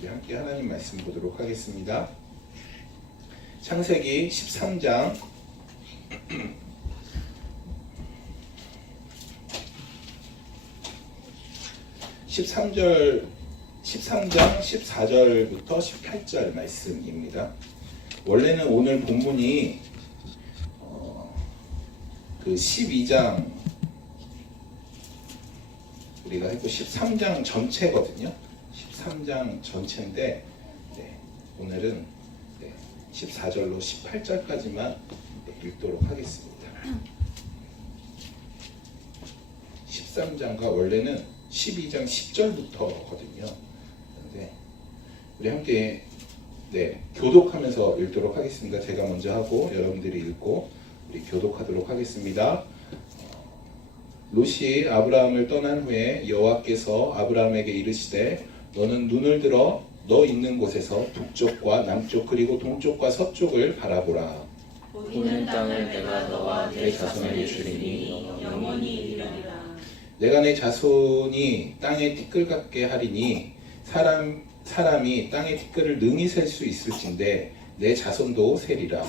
우리 함께 하나님 말씀 보도록 하겠습니다. 창세기 13장 13장 14절부터 18절 말씀입니다. 원래는 오늘 본문이 그 12장 우리가 했고 13장 전체거든요. 13장 전체인데 오늘은 14절로 18절까지만 읽도록 하겠습니다. 13장과 원래는 12장 10절부터거든요. 그런데 우리 함께 교독하면서 읽도록 하겠습니다. 제가 먼저 하고 여러분들이 읽고 우리 교독하도록 하겠습니다. 롯이 아브라함을 떠난 후에 여호와께서 아브라함에게 이르시되 너는 눈을 들어 너 있는 곳에서 북쪽과 남쪽 그리고 동쪽과 서쪽을 바라보라. 보이는 땅을 내가 너와 내 자손에게 주리니 영원히 이르리라. 내가 내 자손이 땅의 티끌 같게 하리니 사람이 땅의 티끌을 능히 셀 수 있을진데 내 자손도 세리라.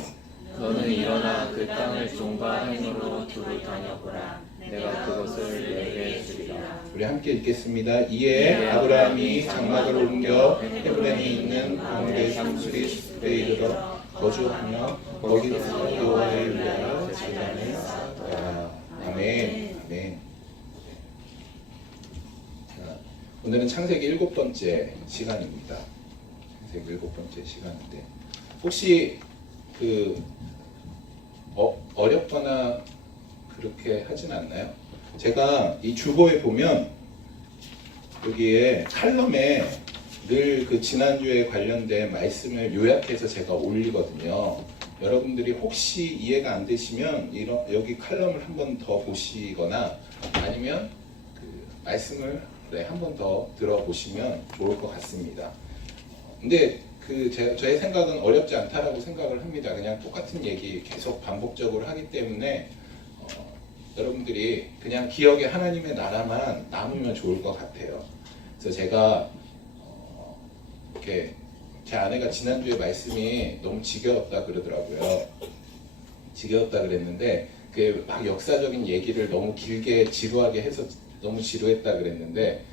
너는 일어나 그 땅을 종과 행으로 두루 다녀보라. 내가 그것을 내게 주리라. 우리 함께 읽겠습니다. 이에 아브라함이 장막을 옮겨 헤브론에 있는 아므르 상수리 숲에 이르러 거주하며 거기서 여호와를 위하여 제단을 쌓았더라. 아멘. 아멘. 오늘은 창세기 7번째 시간입니다. 창세기 7번째 시간인데 혹시 어렵거나 그렇게 하진 않나요? 제가 이 주보에 보면 여기에 칼럼에 늘 그 지난주에 관련된 말씀을 요약해서 제가 올리거든요. 여러분들이 혹시 이해가 안 되시면 여기 칼럼을 한 번 더 보시거나 아니면 그 말씀을 한 번 더 들어보시면 좋을 것 같습니다. 근데 저의 생각은 어렵지 않다라고 생각을 합니다. 그냥 똑같은 얘기 계속 반복적으로 하기 때문에 여러분들이 그냥 기억에 하나님의 나라만 남으면 좋을 것 같아요. 그래서 제가 이렇게 제 아내가 지난주에 말씀이 너무 지겨웠다 그러더라고요. 지겨웠다 그랬는데 그게 막 역사적인 얘기를 너무 길게 지루하게 해서 너무 지루했다 그랬는데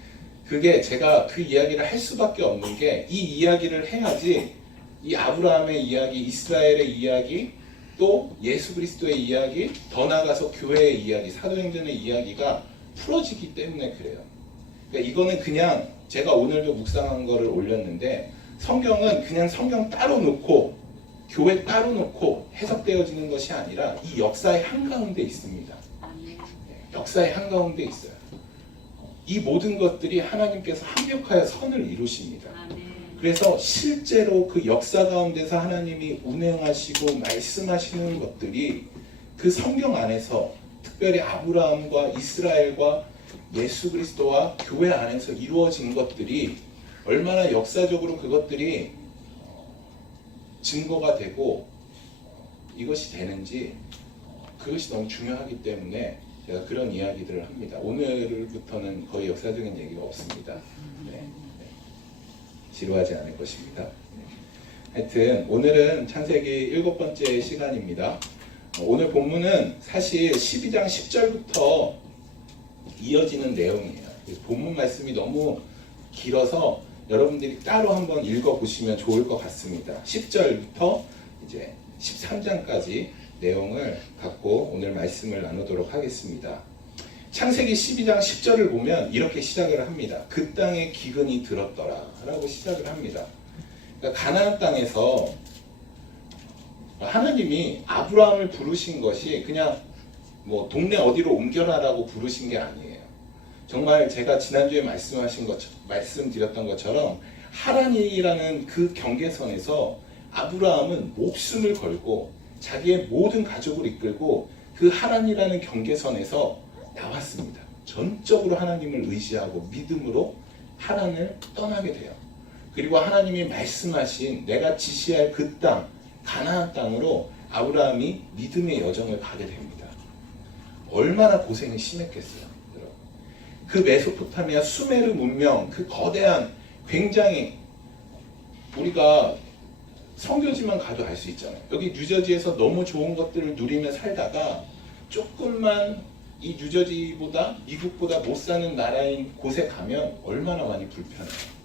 그게 제가 그 이야기를 할 수밖에 없는 게 이 이야기를 해야지 이 아브라함의 이야기, 이스라엘의 이야기, 또 예수 그리스도의 이야기, 더 나아가서 교회의 이야기, 사도행전의 이야기가 풀어지기 때문에 그래요. 그러니까 이거는 그냥 제가 오늘도 묵상한 거를 올렸는데 성경은 그냥 성경 따로 놓고 교회 따로 놓고 해석되어지는 것이 아니라 이 역사의 한가운데 있습니다. 역사의 한가운데 있어요. 이 모든 것들이 하나님께서 합력하여 선을 이루십니다. 그래서 실제로 그 역사 가운데서 하나님이 운행하시고 말씀하시는 것들이 그 성경 안에서 특별히 아브라함과 이스라엘과 예수 그리스도와 교회 안에서 이루어진 것들이 얼마나 역사적으로 그것들이 증거가 되고 이것이 되는지 그것이 너무 중요하기 때문에 제가 그런 이야기들을 합니다. 오늘부터는 거의 역사적인 얘기가 없습니다. 지루하지 않을 것입니다. 하여튼 오늘은 창세기 7번째 시간입니다. 오늘 본문은 사실 12장 10절부터 이어지는 내용이에요. 본문 말씀이 너무 길어서 여러분들이 따로 한번 읽어보시면 좋을 것 같습니다. 10절부터 이제 13장까지 내용을 갖고 오늘 말씀을 나누도록 하겠습니다. 창세기 12장 10절을 보면 이렇게 시작을 합니다. 그 땅에 기근이 들었더라 라고 시작을 합니다. 그러니까 가나안 땅에서 하나님이 아브라함을 부르신 것이 그냥 뭐 동네 어디로 옮겨라 라고 부르신 게 아니에요. 정말 제가 지난주에 말씀드렸던 것처럼 하란이라는 그 경계선에서 아브라함은 목숨을 걸고 자기의 모든 가족을 이끌고 그 하란이라는 경계선에서 나왔습니다. 전적으로 하나님을 의지하고 믿음으로 하란을 떠나게 돼요. 그리고 하나님이 말씀하신 내가 지시할 그 땅, 가나안 땅으로 아브라함이 믿음의 여정을 가게 됩니다. 얼마나 고생이 심했겠어요. 그 메소포타미아 수메르 문명, 그 거대한 굉장히 우리가 선교지만 가도 알 수 있잖아요. 여기 뉴저지에서 너무 좋은 것들을 누리며 살다가 조금만 이 뉴저지보다 미국보다 못 사는 나라인 곳에 가면 얼마나 많이 불편해요.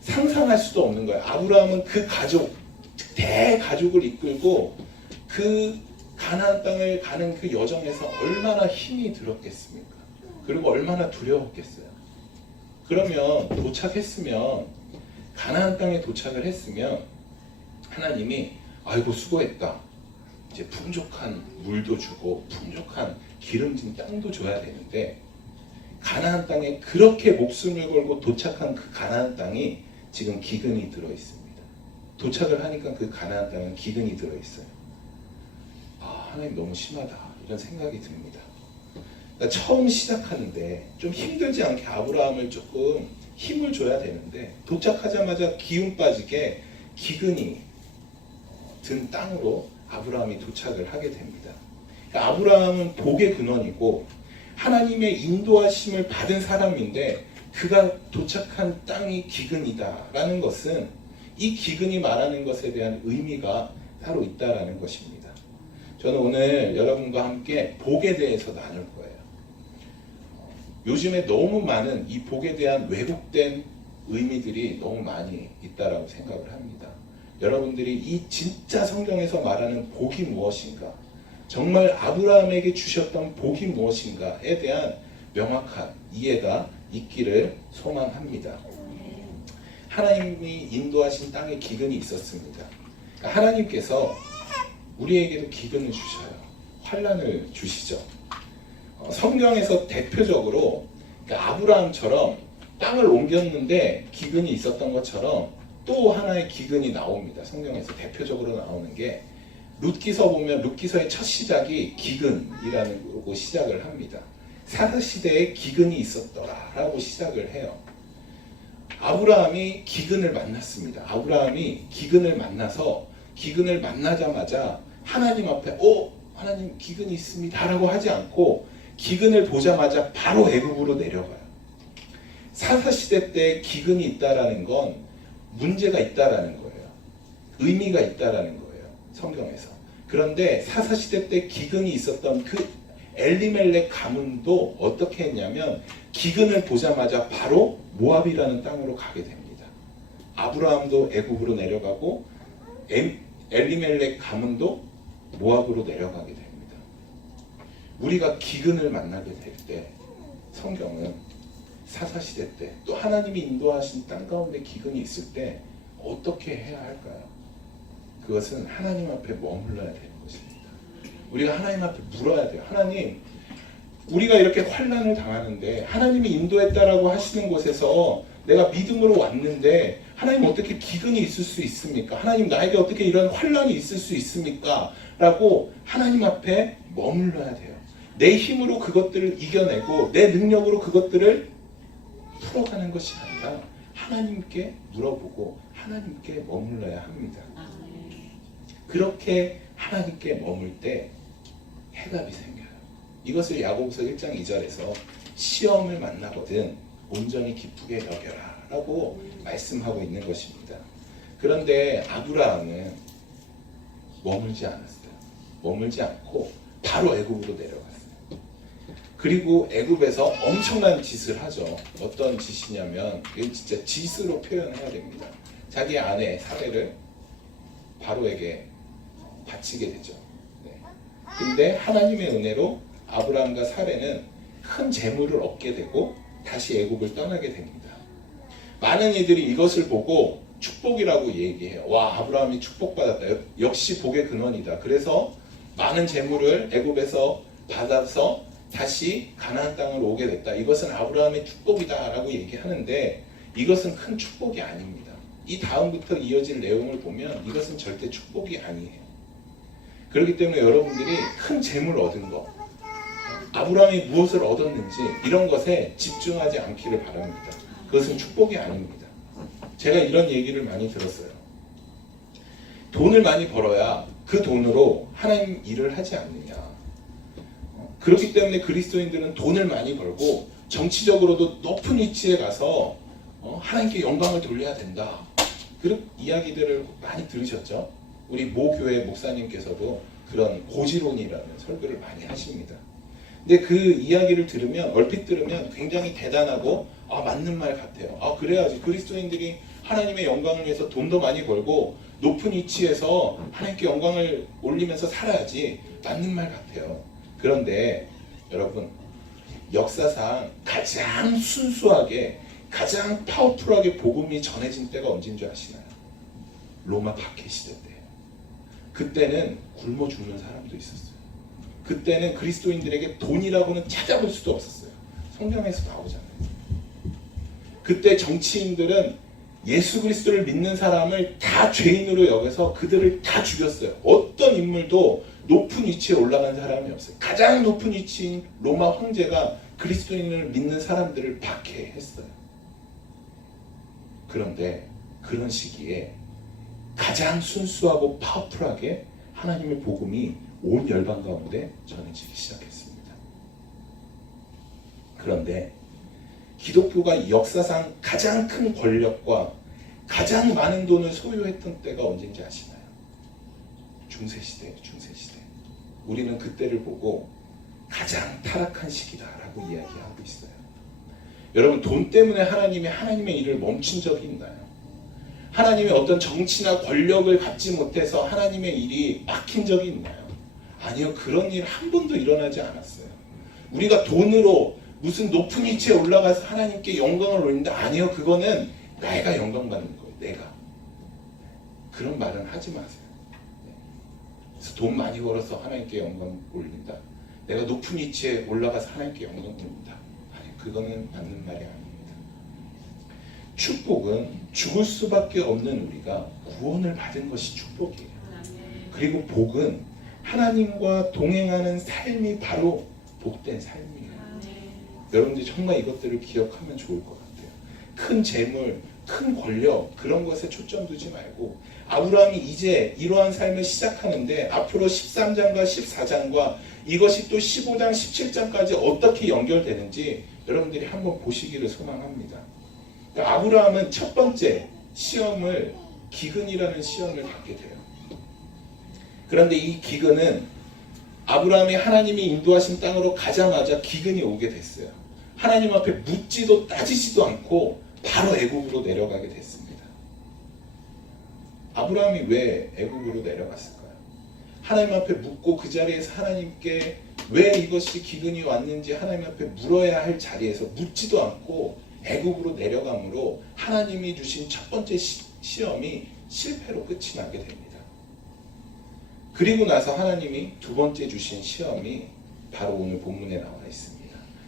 상상할 수도 없는 거예요. 아브라함은 그 가족, 대가족을 이끌고 그 가나안 땅을 가는 그 여정에서 얼마나 힘이 들었겠습니까? 그리고 얼마나 두려웠겠어요. 그러면 도착했으면, 가나안 땅에 도착을 했으면 하나님이 아이고 수고했다, 이제 풍족한 물도 주고 풍족한 기름진 땅도 줘야 되는데, 가나안 땅에 그렇게 목숨을 걸고 도착한 그 가나안 땅이 지금 기근이 들어 있습니다. 도착을 하니까 그 가나안 땅은 기근이 들어 있어요. 아, 하나님 너무 심하다, 이런 생각이 듭니다. 그러니까 처음 시작하는데 좀 힘들지 않게 아브라함을 조금 힘을 줘야 되는데, 도착하자마자 기운 빠지게 기근이 든 땅으로 아브라함이 도착을 하게 됩니다. 그러니까 아브라함은 복의 근원이고 하나님의 인도하심을 받은 사람인데, 그가 도착한 땅이 기근이다라는 것은 이 기근이 말하는 것에 대한 의미가 따로 있다라는 것입니다. 저는 오늘 여러분과 함께 복에 대해서 나눌 거예요. 요즘에 너무 많은 이 복에 대한 왜곡된 의미들이 너무 많이 있다라고 생각을 합니다. 여러분들이 이 진짜 성경에서 말하는 복이 무엇인가, 정말 아브라함에게 주셨던 복이 무엇인가에 대한 명확한 이해가 있기를 소망합니다. 하나님이 인도하신 땅에 기근이 있었습니다. 하나님께서 우리에게도 기근을 주셔요. 환난을 주시죠. 성경에서 대표적으로 아브라함처럼 땅을 옮겼는데 기근이 있었던 것처럼 또 하나의 기근이 나옵니다. 성경에서 대표적으로 나오는 게, 룻기서 보면 룻기서의 첫 시작이 기근이라는 거 시작을 합니다. 사사시대에 기근이 있었더라라고 시작을 해요. 아브라함이 기근을 만났습니다. 아브라함이 기근을 만나서, 기근을 만나자마자 하나님 앞에 하나님 기근이 있습니다 라고 하지 않고 기근을 보자마자 바로 애굽으로 내려가요. 사사시대 때 기근이 있다라는 건 문제가 있다라는 거예요. 의미가 있다라는 거예요, 성경에서. 그런데 사사시대 때 기근이 있었던 그 엘리멜렉 가문도 어떻게 했냐면, 기근을 보자마자 바로 모압이라는 땅으로 가게 됩니다. 아브라함도 애굽으로 내려가고 엘리멜렉 가문도 모압으로 내려가게 됩니다. 우리가 기근을 만나게 될 때, 성경은 사사시대 때, 또 하나님이 인도하신 땅 가운데 기근이 있을 때 어떻게 해야 할까요? 그것은 하나님 앞에 머물러야 되는 것입니다. 우리가 하나님 앞에 물어야 돼요. 하나님, 우리가 이렇게 환난을 당하는데 하나님이 인도했다라고 하시는 곳에서 내가 믿음으로 왔는데 하나님 어떻게 기근이 있을 수 있습니까? 하나님, 나에게 어떻게 이런 환난이 있을 수 있습니까? 라고 하나님 앞에 머물러야 돼요. 내 힘으로 그것들을 이겨내고 내 능력으로 그것들을 풀어가는 것이 아니라 하나님께 물어보고 하나님께 머물러야 합니다. 그렇게 하나님께 머물 때 해답이 생겨요. 이것을 야고보서 1장 2절에서 시험을 만나거든 온전히 기쁘게 여겨라 라고 말씀하고 있는 것입니다. 그런데 아브라함은 머물지 않았어요. 머물지 않고 바로 애굽으로 내려갔어요. 그리고 애굽에서 엄청난 짓을 하죠. 어떤 짓이냐면, 이건 진짜 짓으로 표현해야 됩니다. 자기 아내 사례를 바로에게 바치게 되죠. 네. 근데 하나님의 은혜로 아브라함과 사례는 큰 재물을 얻게 되고 다시 애굽을 떠나게 됩니다. 많은 이들이 이것을 보고 축복이라고 얘기해요. 와, 아브라함이 축복받았다. 역시 복의 근원이다. 그래서 많은 재물을 애굽에서 받아서 다시 가나안 땅을 오게 됐다. 이것은 아브라함의 축복이다라고 얘기하는데, 이것은 큰 축복이 아닙니다. 이 다음부터 이어질 내용을 보면 이것은 절대 축복이 아니에요. 그렇기 때문에 여러분들이 큰 재물 얻은 것, 아브라함이 무엇을 얻었는지 이런 것에 집중하지 않기를 바랍니다. 그것은 축복이 아닙니다. 제가 이런 얘기를 많이 들었어요. 돈을 많이 벌어야 그 돈으로 하나님 일을 하지 않느냐. 그렇기 때문에 그리스도인들은 돈을 많이 벌고 정치적으로도 높은 위치에 가서 하나님께 영광을 돌려야 된다. 그런 이야기들을 많이 들으셨죠? 우리 모 교회 목사님께서도 그런 고지론이라는 설교를 많이 하십니다. 근데 그 이야기를 들으면 얼핏 들으면 굉장히 대단하고 맞는 말 같아요. 그래야지 그리스도인들이 하나님의 영광을 위해서 돈도 많이 벌고 높은 위치에서 하나님께 영광을 올리면서 살아야지 맞는 말 같아요. 그런데 여러분 역사상 가장 순수하게 가장 파워풀하게 복음이 전해진 때가 언제인 줄 아시나요? 로마 박해 시대 때예요. 그때는 굶어 죽는 사람도 있었어요. 그때는 그리스도인들에게 돈이라고는 찾아볼 수도 없었어요. 성경에서 나오잖아요. 그때 정치인들은 예수 그리스도를 믿는 사람을 다 죄인으로 여겨서 그들을 다 죽였어요. 어떤 인물도 높은 위치에 올라간 사람이 없어요. 가장 높은 위치인 로마 황제가 그리스도인을 믿는 사람들을 박해했어요. 그런데 그런 시기에 가장 순수하고 파워풀하게 하나님의 복음이 온 열방 가운데 전해지기 시작했습니다. 그런데 기독교가 역사상 가장 큰 권력과 가장 많은 돈을 소유했던 때가 언제인지 아시나요? 중세시대예요. 중세시대. 우리는 그때를 보고 가장 타락한 시기다라고 이야기하고 있어요. 여러분 돈 때문에 하나님의 일을 멈춘 적이 있나요? 하나님의 어떤 정치나 권력을 갖지 못해서 하나님의 일이 막힌 적이 있나요? 아니요. 그런 일 한 번도 일어나지 않았어요. 우리가 돈으로 무슨 높은 위치에 올라가서 하나님께 영광을 올린다? 아니요. 그거는 내가 영광 받는 거예요. 내가. 그런 말은 하지 마세요. 그래서 돈 많이 벌어서 하나님께 영광 올린다. 내가 높은 위치에 올라가서 하나님께 영광 올린다. 아니, 그거는 맞는 말이 아닙니다. 축복은 죽을 수밖에 없는 우리가 구원을 받은 것이 축복이에요. 그리고 복은 하나님과 동행하는 삶이 바로 복된 삶이에요. 여러분들이 정말 이것들을 기억하면 좋을 것 같아요. 큰 재물, 큰 권력 그런 것에 초점 두지 말고 아브라함이 이제 이러한 삶을 시작하는데 앞으로 13장과 14장과 이것이 또 15장, 17장까지 어떻게 연결되는지 여러분들이 한번 보시기를 소망합니다. 그러니까 아브라함은 첫 번째 시험을 기근이라는 시험을 받게 돼요. 그런데 이 기근은 아브라함이 하나님이 인도하신 땅으로 가자마자 기근이 오게 됐어요. 하나님 앞에 묻지도 따지지도 않고 바로 애굽으로 내려가게 됐습니다. 아브라함이 왜 애굽으로 내려갔을까요? 하나님 앞에 묻고 그 자리에서 하나님께 왜 이것이 기근이 왔는지 하나님 앞에 물어야 할 자리에서 묻지도 않고 애굽으로 내려감으로 하나님이 주신 첫 번째 시험이 실패로 끝이 나게 됩니다. 그리고 나서 하나님이 두 번째 주신 시험이 바로 오늘 본문에 나와 있습니다.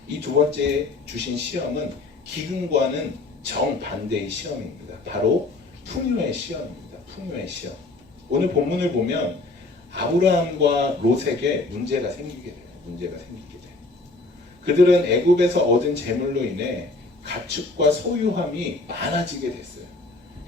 이 두 번째 주신 시험은 기근과는 정반대의 시험입니다. 바로 풍요의 시험입니다. 풍요의 시험. 오늘 본문을 보면 아브라함과 롯에게 문제가 생기게 돼요. 문제가 생기게 돼요. 그들은 애굽에서 얻은 재물로 인해 가축과 소유함이 많아지게 됐어요.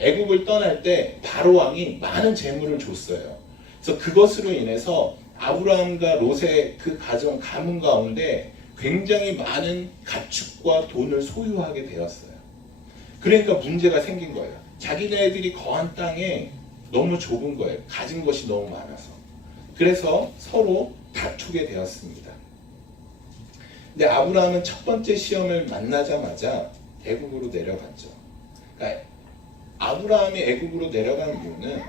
애굽을 떠날 때 바로 왕이 많은 재물을 줬어요. 그래서 그것으로 인해서 아브라함과 롯의 그 가문 가운데 굉장히 많은 가축과 돈을 소유하게 되었어요. 그러니까 문제가 생긴 거예요. 자기네들이 거한 땅에 너무 좁은 거예요. 가진 것이 너무 많아서. 그래서 서로 다투게 되었습니다. 근데 아브라함은 첫 번째 시험을 만나자마자 애굽으로 내려갔죠. 그러니까 아브라함이 애굽으로 내려간 이유는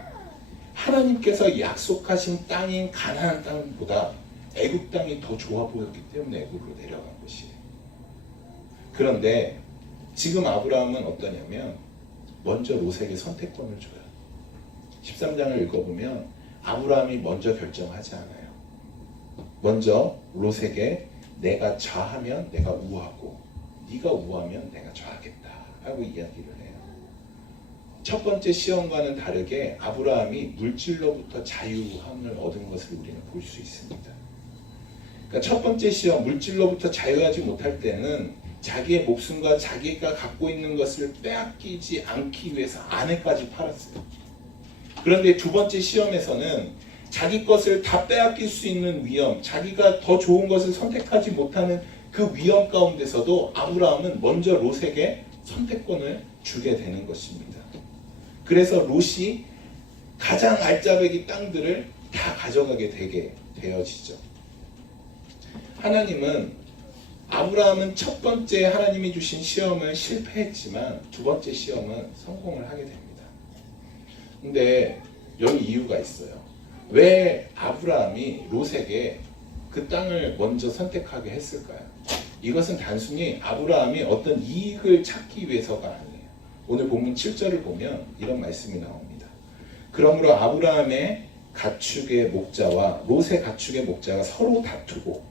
하나님께서 약속하신 땅인 가나안 땅보다 애굽 땅이 더 좋아 보였기 때문에 애굽으로 내려간 것이에요. 그런데 지금 아브라함은 어떠냐면 먼저 롯에게 선택권을 줘요. 13장을 읽어보면 아브라함이 먼저 결정하지 않아요. 먼저 롯에게 내가 좌하면 내가 우하고 네가 우하면 내가 좌하겠다 하고 이야기를 해요. 첫 번째 시험과는 다르게 아브라함이 물질로부터 자유함을 얻은 것을 우리는 볼 수 있습니다. 그러니까 첫 번째 시험, 물질로부터 자유하지 못할 때는 자기의 목숨과 자기가 갖고 있는 것을 빼앗기지 않기 위해서 아내까지 팔았어요. 그런데 두 번째 시험에서는 자기 것을 다 빼앗길 수 있는 위험, 자기가 더 좋은 것을 선택하지 못하는 그 위험 가운데서도 아브라함은 먼저 롯에게 선택권을 주게 되는 것입니다. 그래서 롯이 가장 알짜배기 땅들을 다 가져가게 되게 되어지죠. 하나님은 아브라함은 첫 번째 하나님이 주신 시험을 실패했지만 두 번째 시험은 성공을 하게 됩니다. 근데 여기 이유가 있어요. 왜 아브라함이 롯에게 그 땅을 먼저 선택하게 했을까요? 이것은 단순히 아브라함이 어떤 이익을 찾기 위해서가 아니에요. 오늘 본문 7절을 보면 이런 말씀이 나옵니다. 그러므로 아브라함의 가축의 목자와 롯의 가축의 목자가 서로 다투고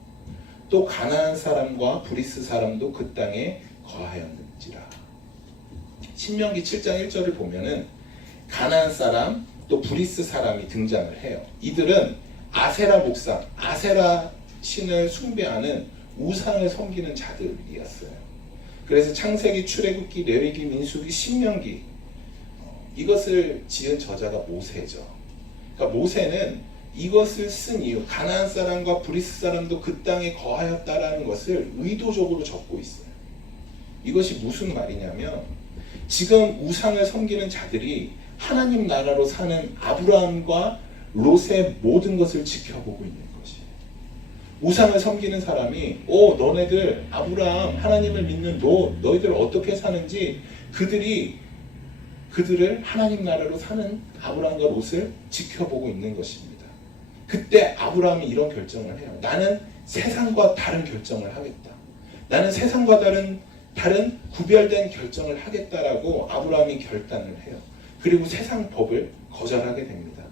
또 가나안 사람과 브리스 사람도 그 땅에 거하였는지라. 신명기 7장 1절을 보면은 가나안 사람 또 브리스 사람이 등장을 해요. 이들은 아세라 목상, 아세라 신을 숭배하는 우상을 섬기는 자들이었어요. 그래서 창세기, 출애굽기, 레위기, 민수기, 신명기 이것을 지은 저자가 모세죠. 그러니까 모세는 이것을 쓴 이유, 가나안 사람과 브리스 사람도 그 땅에 거하였다라는 것을 의도적으로 적고 있어요. 이것이 무슨 말이냐면 지금 우상을 섬기는 자들이 하나님 나라로 사는 아브라함과 롯의 모든 것을 지켜보고 있는 것이에요. 우상을 섬기는 사람이 너네들 아브라함 하나님을 믿는 너희들 어떻게 사는지 그들을 하나님 나라로 사는 아브라함과 롯을 지켜보고 있는 것입니다. 그때 아브라함이 이런 결정을 해요. 나는 세상과 다른 결정을 하겠다. 나는 세상과 다른 구별된 결정을 하겠다라고 아브라함이 결단을 해요. 그리고 세상 법을 거절하게 됩니다.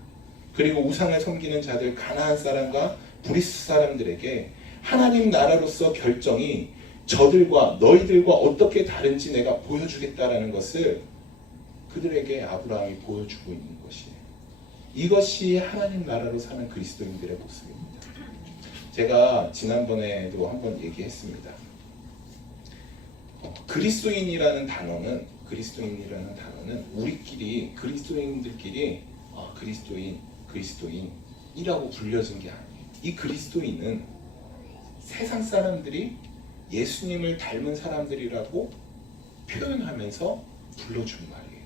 그리고 우상을 섬기는 자들 가나안 사람과 브리스 사람들에게 하나님 나라로서 결정이 저들과 너희들과 어떻게 다른지 내가 보여주겠다라는 것을 그들에게 아브라함이 보여주고 있는 것이에요. 이것이 하나님 나라로 사는 그리스도인들의 모습입니다. 제가 지난번에도 한번 얘기했습니다. 그리스도인이라는 단어는 우리끼리 그리스도인들끼리 그리스도인이라고 불려진 게 아니에요. 이 그리스도인은 세상 사람들이 예수님을 닮은 사람들이라고 표현하면서 불러준 말이에요.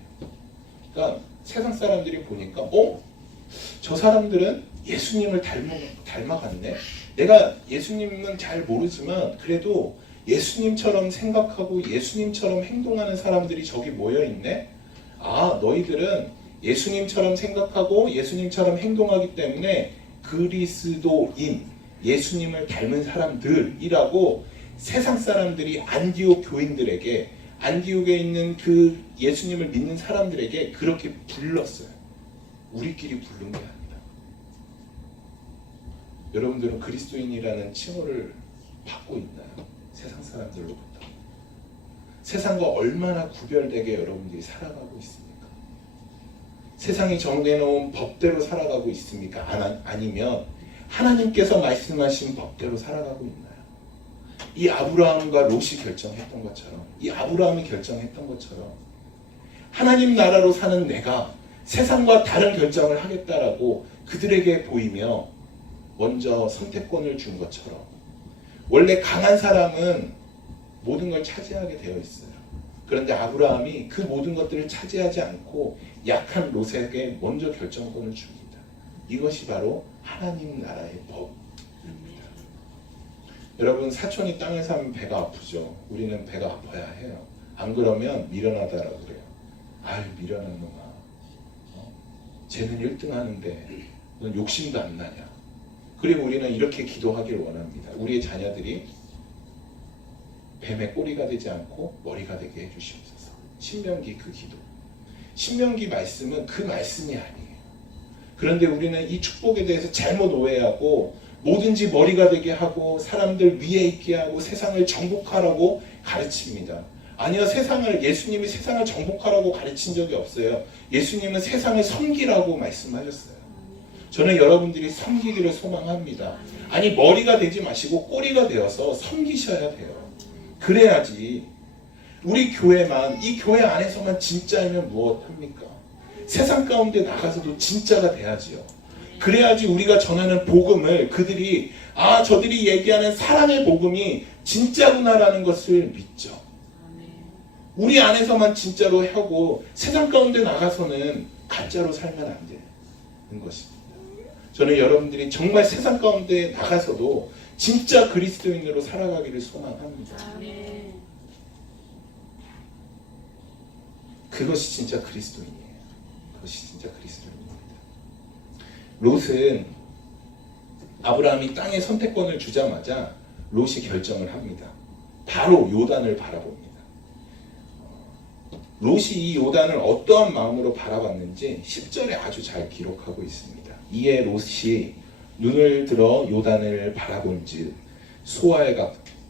그러니까 세상 사람들이 보니까 저 사람들은 예수님을 닮아갔네. 내가 예수님은 잘 모르지만 그래도 예수님처럼 생각하고 예수님처럼 행동하는 사람들이 저기 모여있네. 너희들은 예수님처럼 생각하고 예수님처럼 행동하기 때문에 그리스도인, 예수님을 닮은 사람들이라고 세상 사람들이 안디옥 교인들에게, 안디옥에 있는 그 예수님을 믿는 사람들에게 그렇게 불렀어요. 우리끼리 부른 게 아니라. 여러분들은 그리스도인이라는 칭호를 받고 있나요? 세상 사람들로부터. 세상과 얼마나 구별되게 여러분들이 살아가고 있습니까? 세상이 정해놓은 법대로 살아가고 있습니까? 아니면 하나님께서 말씀하신 법대로 살아가고 있나요? 이 아브라함과 롯이 결정했던 것처럼, 이 아브라함이 결정했던 것처럼 하나님 나라로 사는 내가 세상과 다른 결정을 하겠다라고 그들에게 보이며 먼저 선택권을 준 것처럼, 원래 강한 사람은 모든 걸 차지하게 되어 있어요. 그런데 아브라함이 그 모든 것들을 차지하지 않고 약한 롯에게 먼저 결정권을 줍니다. 이것이 바로 하나님 나라의 법입니다. 여러분, 사촌이 땅을 사면 배가 아프죠. 우리는 배가 아파야 해요. 안 그러면 미련하다라고 그래요. 미련한 놈아. 쟤는 1등 하는데 넌 욕심도 안 나냐. 그리고 우리는 이렇게 기도하길 원합니다. 우리의 자녀들이 뱀의 꼬리가 되지 않고 머리가 되게 해주시옵소서. 신명기 그 기도. 신명기 말씀은 그 말씀이 아니에요. 그런데 우리는 이 축복에 대해서 잘못 오해하고 뭐든지 머리가 되게 하고 사람들 위에 있게 하고 세상을 정복하라고 가르칩니다. 아니요, 예수님이 세상을 정복하라고 가르친 적이 없어요. 예수님은 세상을 섬기라고 말씀하셨어요. 저는 여러분들이 섬기기를 소망합니다. 아니, 머리가 되지 마시고 꼬리가 되어서 섬기셔야 돼요. 그래야지 우리 교회만, 이 교회 안에서만 진짜이면 무엇합니까? 세상 가운데 나가서도 진짜가 돼야지요. 그래야지 우리가 전하는 복음을 그들이 저들이 얘기하는 사랑의 복음이 진짜구나라는 것을 믿죠. 우리 안에서만 진짜로 하고 세상 가운데 나가서는 가짜로 살면 안 되는 것입니다. 저는 여러분들이 정말 세상 가운데 나가서도 진짜 그리스도인으로 살아가기를 소망합니다. 아멘. 그것이 진짜 그리스도인이에요. 그것이 진짜 그리스도인입니다. 롯은 아브라함이 땅의 선택권을 주자마자 롯이 결정을 합니다. 바로 요단을 바라봅니다. 롯이 이 요단을 어떠한 마음으로 바라봤는지 10절에 아주 잘 기록하고 있습니다. 이에 롯이 눈을 들어 요단을 바라본즉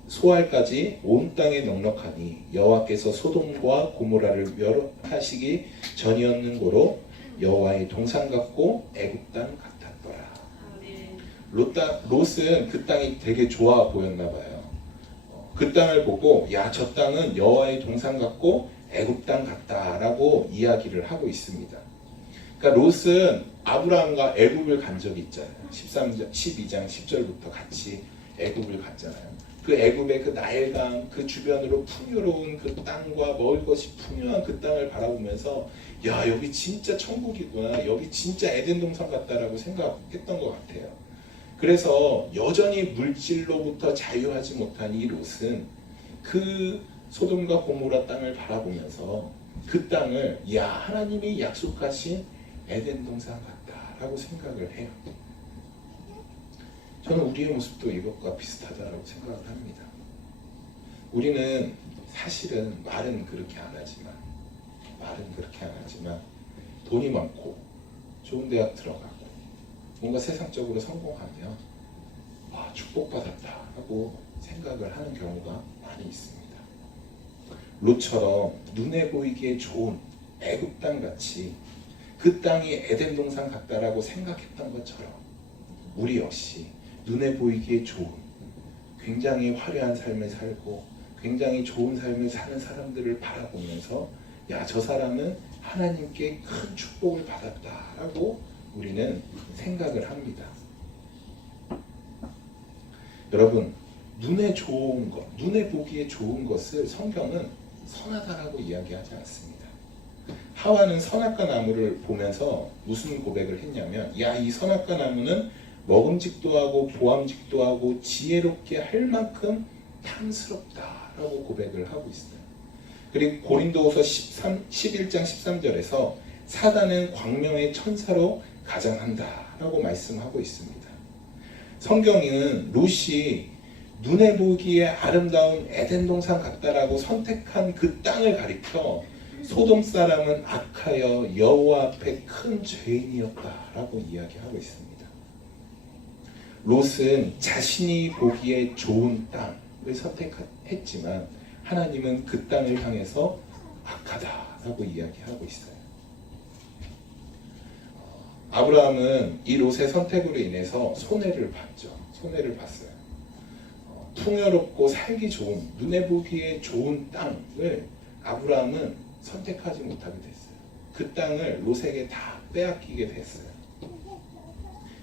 소알까지 온 땅에 넉넉하니 여호와께서 소돔과 고모라를 멸하시기 전이었는고로 여호와의 동산 같고 애굽 땅 같았더라. 아멘. 롯은 그 땅이 되게 좋아 보였나 봐요. 그 땅을 보고 야, 저 땅은 여호와의 동산 같고 애굽 땅 같다라고 이야기를 하고 있습니다. 그러니까 롯은 아브라함과 애굽을 간 적이 있잖아요. 12장 10절부터 같이 애굽을 갔잖아요. 그 애굽의 그 나일강 그 주변으로 풍요로운 그 땅과 먹을 것이 풍요한 그 땅을 바라보면서 야, 여기 진짜 천국이구나, 여기 진짜 에덴 동산 같다라고 생각했던 것 같아요. 그래서 여전히 물질로부터 자유하지 못한 이 롯은 그 소돔과 고모라 땅을 바라보면서 그 땅을 야, 하나님이 약속하신 에덴 동산 같다라고 생각을 해요. 저는 우리의 모습도 이것과 비슷하다라고 생각을 합니다. 우리는 사실은 말은 그렇게 안 하지만 돈이 많고 좋은 대학 들어가고 뭔가 세상적으로 성공하면 와, 축복받았다라고 생각을 하는 경우가 많이 있습니다. 롯처럼 눈에 보이기에 좋은 애굽 땅 같이 그 땅이 에덴 동산 같다라고 생각했던 것처럼 우리 역시 눈에 보이기에 좋은 굉장히 화려한 삶을 살고 굉장히 좋은 삶을 사는 사람들을 바라보면서 야, 저 사람은 하나님께 큰 축복을 받았다라고 우리는 생각을 합니다. 여러분, 눈에 좋은 것, 눈에 보기에 좋은 것을 성경은 선하다라고 이야기하지 않습니다. 하와는 선악과 나무를 보면서 무슨 고백을 했냐면 야, 이 선악과 나무는 먹음직도 하고 보암직도 하고 지혜롭게 할 만큼 탐스럽다라고 고백을 하고 있어요. 그리고 고린도후서 11장 13절에서 사단은 광명의 천사로 가장한다라고 말씀하고 있습니다. 성경은 롯이 눈에 보기에 아름다운 에덴 동산 같다라고 선택한 그 땅을 가리켜 소돔 사람은 악하여 여호와 앞에 큰 죄인이었다라고 이야기하고 있습니다. 롯은 자신이 보기에 좋은 땅을 선택했지만 하나님은 그 땅을 향해서 악하다라고 이야기하고 있어요. 아브라함은 이 롯의 선택으로 인해서 손해를 봤어요. 풍요롭고 살기 좋은, 눈에 보기에 좋은 땅을 아브라함은 선택하지 못하게 됐어요. 그 땅을 롯에게 다 빼앗기게 됐어요.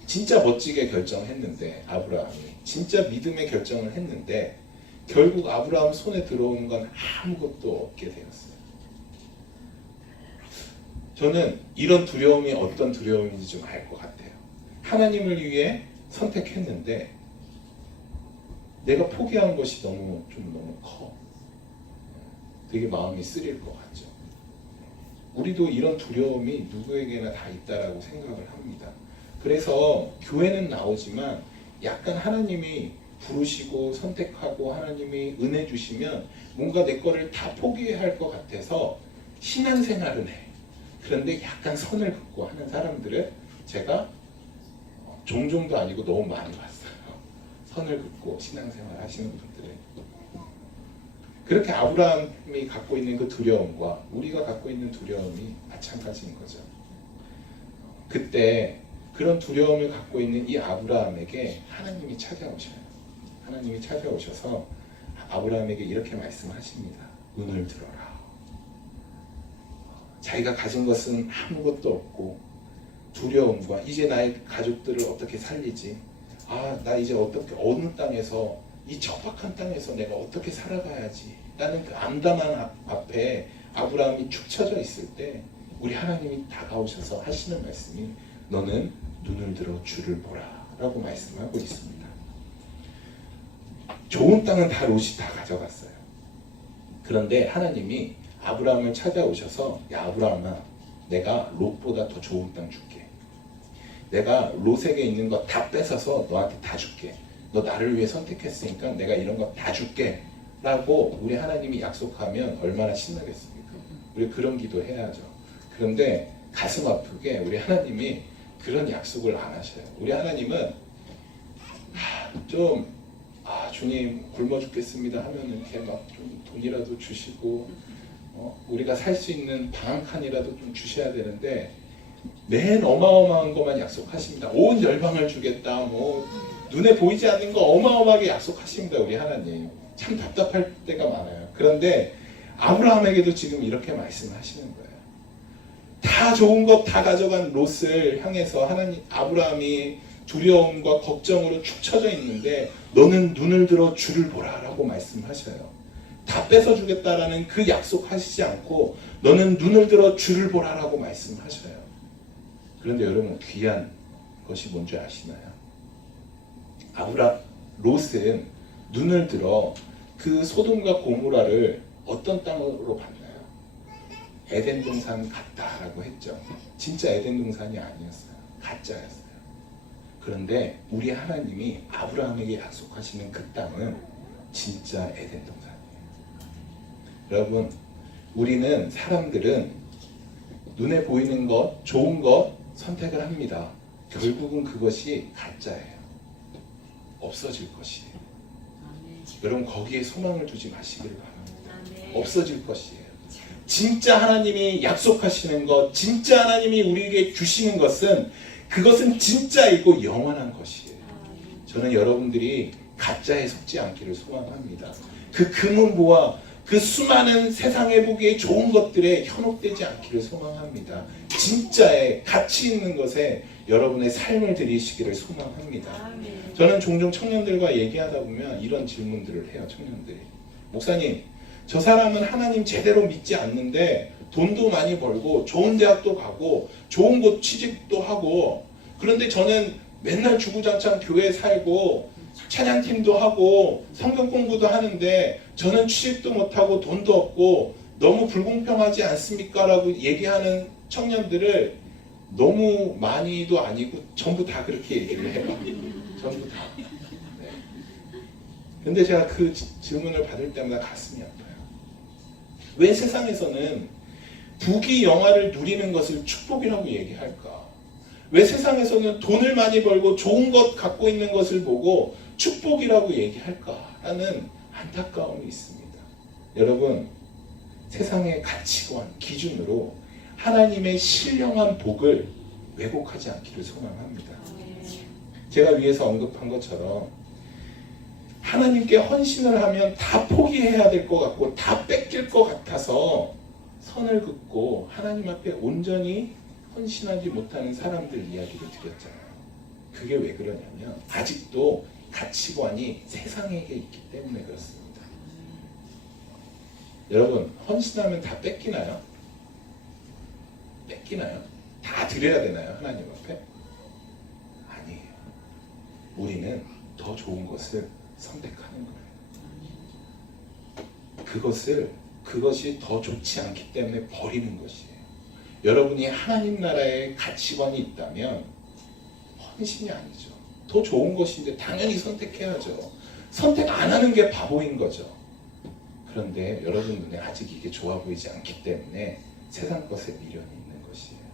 진짜 멋지게 결정했는데 아브라함이 진짜 믿음의 결정을 했는데 결국 아브라함 손에 들어오는 건 아무것도 없게 되었어요. 저는 이런 두려움이 어떤 두려움인지 좀 알 것 같아요. 하나님을 위해 선택했는데 내가 포기한 것이 너무 커. 되게 마음이 쓰릴 것 같죠. 우리도 이런 두려움이 누구에게나 다 있다라고 생각을 합니다. 그래서 교회는 나오지만 약간 하나님이 부르시고 선택하고 하나님이 은혜 주시면 뭔가 내 거를 다 포기할 것 같아서 신앙생활은 해. 그런데 약간 선을 긋고 하는 사람들을 제가 종종도 아니고 너무 많이 봤어요. 선을 긋고 신앙생활 하시는 분들을. 그렇게 아브라함이 갖고 있는 그 두려움과 우리가 갖고 있는 두려움이 마찬가지인 거죠. 그때 그런 두려움을 갖고 있는 이 아브라함에게 하나님이 찾아오셔요. 하나님이 찾아오셔서 아브라함에게 이렇게 말씀하십니다. 눈을 들어라. 자기가 가진 것은 아무것도 없고 두려움과 이제 나의 가족들을 어떻게 살리지? 나 이제 어느 땅에서 이 척박한 땅에서 내가 어떻게 살아가야지? 라는 그 암담한 앞에 아브라함이 축 처져 있을 때 우리 하나님이 다가오셔서 하시는 말씀이 너는 눈을 들어 주를 보라 라고 말씀하고 있습니다. 좋은 땅은 다 롯이 다 가져갔어요. 그런데 하나님이 아브라함을 찾아오셔서 야 아브라함아 내가 롯보다 더 좋은 땅 줄게. 내가 롯에게 있는 거 다 뺏어서 너한테 다 줄게. 너 나를 위해 선택했으니까 내가 이런 거 다 줄게 라고 우리 하나님이 약속하면 얼마나 신나겠습니까? 우리 그런 기도 해야죠. 그런데 가슴 아프게 우리 하나님이 그런 약속을 안 하셔요. 우리 하나님은 주님 굶어 죽겠습니다 하면 이렇게 막 좀 돈이라도 주시고 우리가 살 수 있는 방 한 칸이라도 좀 주셔야 되는데 맨 어마어마한 것만 약속하십니다. 온 열방을 주겠다 뭐 눈에 보이지 않는 거 어마어마하게 약속하십니다. 우리 하나님 참 답답할 때가 많아요. 그런데 아브라함에게도 지금 이렇게 말씀하시는 거예요. 다 좋은 것 다 가져간 롯을 향해서 하나님 아브라함이 두려움과 걱정으로 축 처져 있는데 너는 눈을 들어 주를 보라 라고 말씀하셔요. 다 뺏어주겠다라는 그 약속하시지 않고 너는 눈을 들어 주를 보라 라고 말씀하셔요. 그런데 여러분 귀한 것이 뭔지 아시나요? 롯은 눈을 들어 그 소돔과 고모라를 어떤 땅으로 봤나요? 에덴 동산 같다라고 했죠. 진짜 에덴 동산이 아니었어요. 가짜였어요. 그런데 우리 하나님이 아브라함에게 약속하시는 그 땅은 진짜 에덴 동산이에요. 여러분, 우리는 사람들은 눈에 보이는 것, 좋은 것 선택을 합니다. 결국은 그것이 가짜예요. 없어질 것이에요. 여러분 거기에 소망을 두지 마시기를 바랍니다. 없어질 것이에요. 진짜 하나님이 약속하시는 것, 진짜 하나님이 우리에게 주시는 것은 그것은 진짜이고 영원한 것이에요. 저는 여러분들이 가짜에 속지 않기를 소망합니다. 그 금은보화, 그 수많은 세상에 보기에 좋은 것들에 현혹되지 않기를 소망합니다. 진짜에 가치 있는 것에 여러분의 삶을 드리시기를 소망합니다. 저는 종종 청년들과 얘기하다 보면 이런 질문들을 해요. 청년들이 목사님 저 사람은 하나님 제대로 믿지 않는데 돈도 많이 벌고 좋은 대학도 가고 좋은 곳 취직도 하고 그런데 저는 맨날 주구장창 교회에 살고 찬양팀도 하고 성경 공부도 하는데 저는 취직도 못하고 돈도 없고 너무 불공평하지 않습니까? 라고 얘기하는 청년들을 너무 많이도 아니고 전부 다 그렇게 얘기를 해요. 전부 다. 네. 근데 제가 그 질문을 받을 때마다 가슴이 아파요. 왜 세상에서는 부귀 영화를 누리는 것을 축복이라고 얘기할까? 왜 세상에서는 돈을 많이 벌고 좋은 것 갖고 있는 것을 보고 축복이라고 얘기할까라는 안타까움이 있습니다. 여러분, 세상의 가치관, 기준으로 하나님의 신령한 복을 왜곡하지 않기를 소망합니다. 제가 위에서 언급한 것처럼 하나님께 헌신을 하면 다 포기해야 될 것 같고 다 뺏길 것 같아서 선을 긋고 하나님 앞에 온전히 헌신하지 못하는 사람들 이야기를 드렸잖아요. 그게 왜 그러냐면 아직도 가치관이 세상에게 있기 때문에 그렇습니다. 여러분, 헌신하면 다 뺏기나요? 뺏기나요? 다 드려야 되나요? 하나님 앞에? 아니에요. 우리는 더 좋은 것을 선택하는 거예요. 그것이 더 좋지 않기 때문에 버리는 것이에요. 여러분이 하나님 나라의 가치관이 있다면 헌신이 아니죠. 더 좋은 것인데 당연히 선택해야죠. 선택 안 하는 게 바보인 거죠. 그런데 여러분 눈에 아직 이게 좋아 보이지 않기 때문에 세상 것에 미련이 있는 것이에요.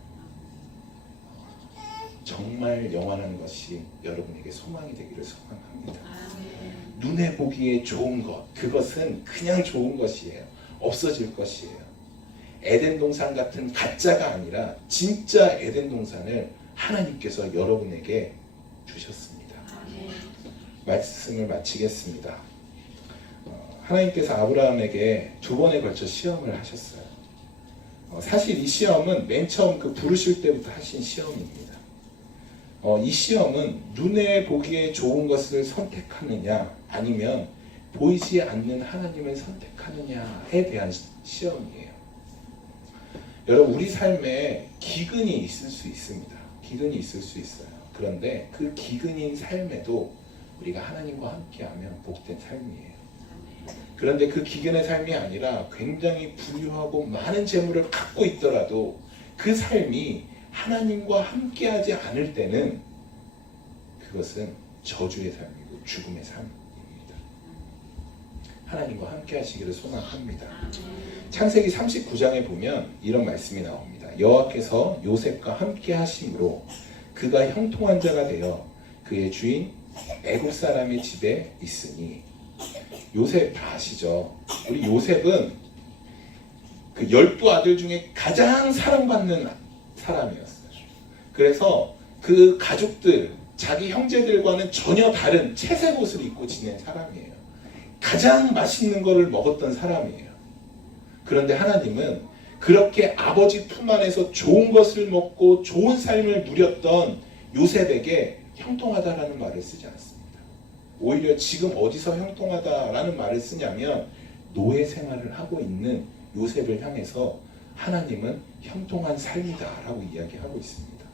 정말 영원한 것이 여러분에게 소망이 되기를 소망합니다. 눈에 보기에 좋은 것, 그것은 그냥 좋은 것이에요. 없어질 것이에요. 에덴 동산 같은 가짜가 아니라 진짜 에덴 동산을 하나님께서 여러분에게 주셨습니다. 말씀을 마치겠습니다. 하나님께서 아브라함에게 2번에 걸쳐 시험을 하셨어요. 사실 이 시험은 맨 처음 그 부르실 때부터 하신 시험입니다. 이 시험은 눈에 보기에 좋은 것을 선택하느냐 아니면 보이지 않는 하나님을 선택하느냐에 대한 시험이에요. 여러분, 우리 삶에 기근이 있을 수 있습니다. 기근이 있을 수 있어요. 그런데 그 기근인 삶에도 우리가 하나님과 함께하면 복된 삶이에요. 그런데 그 기근의 삶이 아니라 굉장히 부유하고 많은 재물을 갖고 있더라도 그 삶이 하나님과 함께하지 않을 때는 그것은 저주의 삶이고 죽음의 삶입니다. 하나님과 함께하시기를 소망합니다. 창세기 39장에 보면 이런 말씀이 나옵니다. 여호와께서 요셉과 함께하심으로 그가 형통한 자가 되어 그의 주인 애굽 사람의 집에 있으니. 요셉 다 아시죠? 우리 요셉은 그 12아들 중에 가장 사랑받는 사람이었어요. 그래서 그 가족들, 자기 형제들과는 전혀 다른 채색 옷을 입고 지낸 사람이에요. 가장 맛있는 것을 먹었던 사람이에요. 그런데 하나님은 그렇게 아버지 품 안에서 좋은 것을 먹고 좋은 삶을 누렸던 요셉에게 형통하다라는 말을 쓰지 않습니다. 오히려 지금 어디서 형통하다라는 말을 쓰냐면 노예 생활을 하고 있는 요셉을 향해서 하나님은 형통한 삶이다라고 이야기하고 있습니다.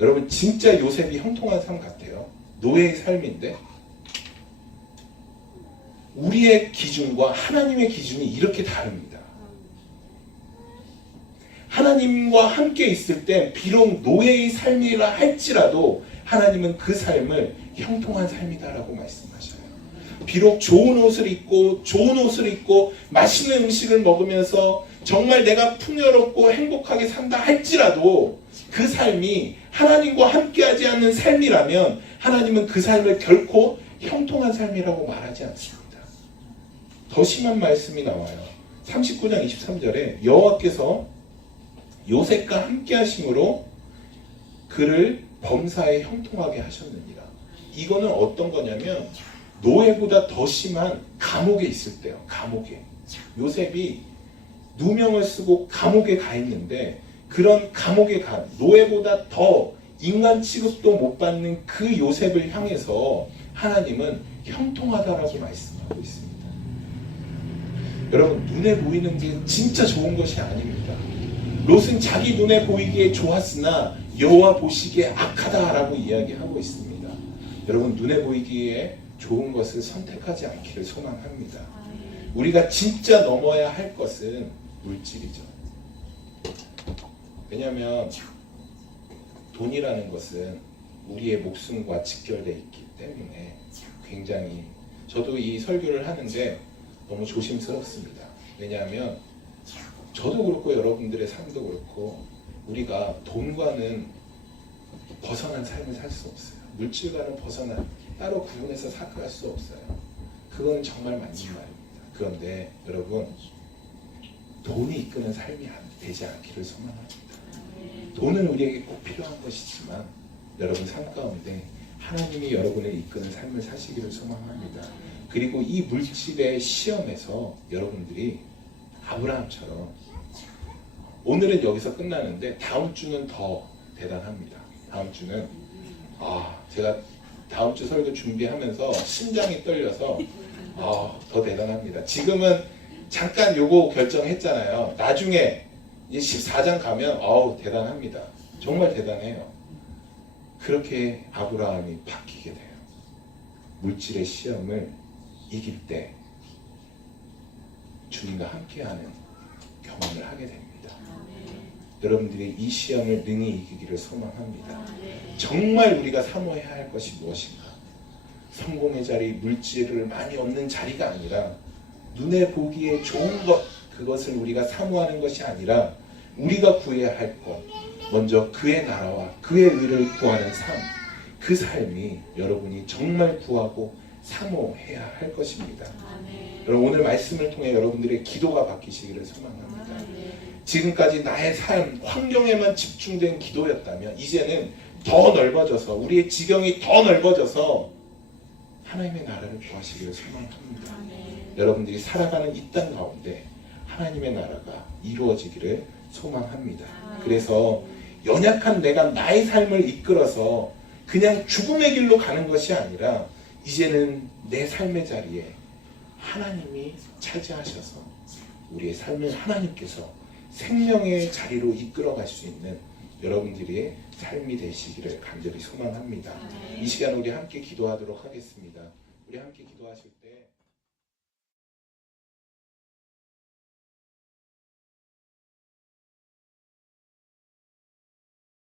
여러분, 진짜 요셉이 형통한 삶 같아요. 노예의 삶인데 우리의 기준과 하나님의 기준이 이렇게 다릅니다. 하나님과 함께 있을 때 비록 노예의 삶이라 할지라도 하나님은 그 삶을 형통한 삶이다라고 말씀하셔요. 비록 좋은 옷을 입고 맛있는 음식을 먹으면서 정말 내가 풍요롭고 행복하게 산다 할지라도 그 삶이 하나님과 함께하지 않는 삶이라면 하나님은 그 삶을 결코 형통한 삶이라고 말하지 않습니다. 더 심한 말씀이 나와요. 39장 23절에 여호와께서 요셉과 함께 하심으로 그를 범사에 형통하게 하셨느니라. 이거는 어떤 거냐면 노예보다 더 심한 감옥에 있을 때요. 감옥에. 요셉이 누명을 쓰고 감옥에 가 있는데 그런 감옥에 간 노예보다 더 인간 취급도 못 받는 그 요셉을 향해서 하나님은 형통하다라고 말씀하고 있습니다. 여러분, 눈에 보이는 게 진짜 좋은 것이 아닙니다. 롯은 자기 눈에 보이기에 좋았으나 여호와 보시기에 악하다라고 이야기하고 있습니다. 여러분, 눈에 보이기에 좋은 것을 선택하지 않기를 소망합니다. 우리가 진짜 넘어야 할 것은 물질이죠. 왜냐하면 돈이라는 것은 우리의 목숨과 직결되어 있기 때문에 굉장히, 저도 이 설교를 하는데 너무 조심스럽습니다. 왜냐하면 저도 그렇고 여러분들의 삶도 그렇고 우리가 돈과는 벗어난 삶을 살 수 없어요. 물질과는 벗어난, 따로 구분해서 살아갈 수 없어요. 그건 정말 맞는 말입니다. 그런데 여러분, 돈이 이끄는 삶이 되지 않기를 소망합니다. 돈은 우리에게 꼭 필요한 것이지만 여러분 삶 가운데 하나님이 여러분을 이끄는 삶을 사시기를 소망합니다. 그리고 이 물질의 시험에서 여러분들이 아브라함처럼, 오늘은 여기서 끝나는데 다음 주는 더 대단합니다. 다음 주는 제가 다음 주 설교 준비하면서 심장이 떨려서 더 대단합니다. 지금은 잠깐 요거 결정했잖아요. 나중에 이제 14장 가면 대단합니다. 정말 대단해요. 그렇게 아브라함이 바뀌게 돼요. 물질의 시험을 이길 때 주님과 함께하는 경험을 하게 됩니다. 여러분들이 이 시험을 능히 이기기를 소망합니다. 정말 우리가 사모해야 할 것이 무엇인가? 성공의 자리, 물질을 많이 얻는 자리가 아니라 눈에 보기에 좋은 것, 그것을 우리가 사모하는 것이 아니라 우리가 구해야 할 것, 먼저 그의 나라와 그의 의를 구하는 삶, 그 삶이 여러분이 정말 구하고 사모해야 할 것입니다. 여러분, 오늘 말씀을 통해 여러분들의 기도가 바뀌시기를 소망합니다. 지금까지 나의 삶, 환경에만 집중된 기도였다면 이제는 더 넓어져서, 우리의 지경이 더 넓어져서 하나님의 나라를 구하시기를 소망합니다. 여러분들이 살아가는 이 땅 가운데 하나님의 나라가 이루어지기를 소망합니다. 그래서 연약한 내가 나의 삶을 이끌어서 그냥 죽음의 길로 가는 것이 아니라 이제는 내 삶의 자리에 하나님이 차지하셔서 우리의 삶을 하나님께서 생명의 자리로 이끌어갈 수 있는 여러분들의 삶이 되시기를 간절히 소망합니다. 이 시간 우리 함께 기도하도록 하겠습니다. 우리 함께 기도하실 때